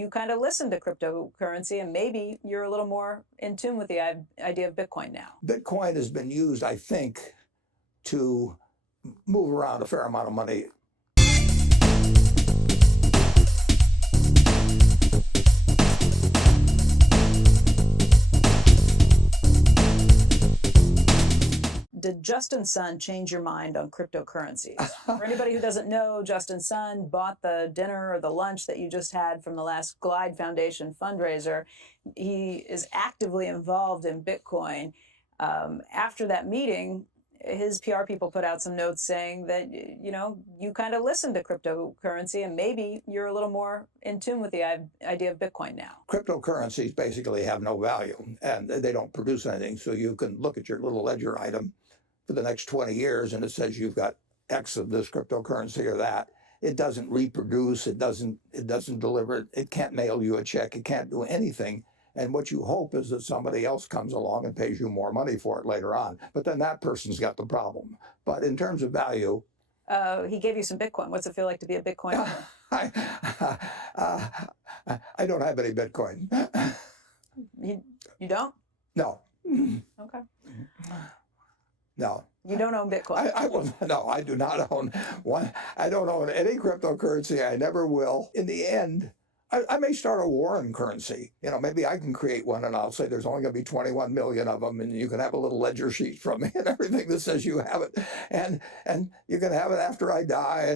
you kind of listen to cryptocurrency, and maybe you're a little more in tune with the idea of Bitcoin now. Bitcoin has been used, I think, to move around a fair amount of money. Did Justin Sun change your mind on cryptocurrencies? For anybody who doesn't know, Justin Sun bought the dinner or the lunch that you just had from the last Glide Foundation fundraiser. He is actively involved in Bitcoin. After that meeting, his PR people put out some notes saying that, you kind of listen to cryptocurrency, and maybe you're a little more in tune with the idea of Bitcoin now. Cryptocurrencies basically have no value, and they don't produce anything. So you can look at your little ledger item for the next 20 years, and it says you've got X of this cryptocurrency or that. It doesn't reproduce. It doesn't deliver. It can't mail you a check. It can't do anything. And what you hope is that somebody else comes along and pays you more money for it later on. But then that person's got the problem. But in terms of value, he gave you some Bitcoin. What's it feel like to be a Bitcoin owner? I don't have any Bitcoin. You don't? No. Okay. No. You don't own Bitcoin? No, I do not own one. I don't own any cryptocurrency. I never will. In the end, I may start a war on currency. Maybe I can create one, and I'll say there's only going to be 21 million of them, and you can have a little ledger sheet from me and everything that says you have it, and you can have it after I die,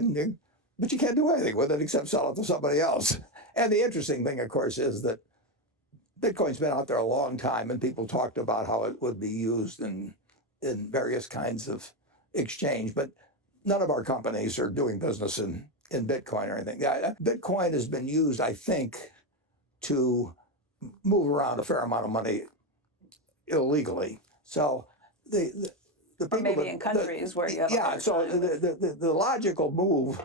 but you can't do anything with it except sell it to somebody else. And the interesting thing, of course, is that Bitcoin's been out there a long time, and people talked about how it would be used in various kinds of exchange, but none of our companies are doing business in Bitcoin or anything. Bitcoin has been used, I think, to move around a fair amount of money illegally. So the people, or maybe in countries where you have so the logical move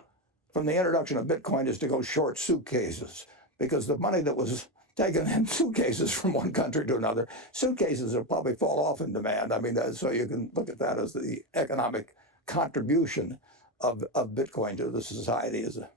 from the introduction of Bitcoin is to go short suitcases, because the money that was taken in suitcases from one country to another, suitcases will probably fall off in demand. So you can look at that as the economic contribution of Bitcoin to the society as a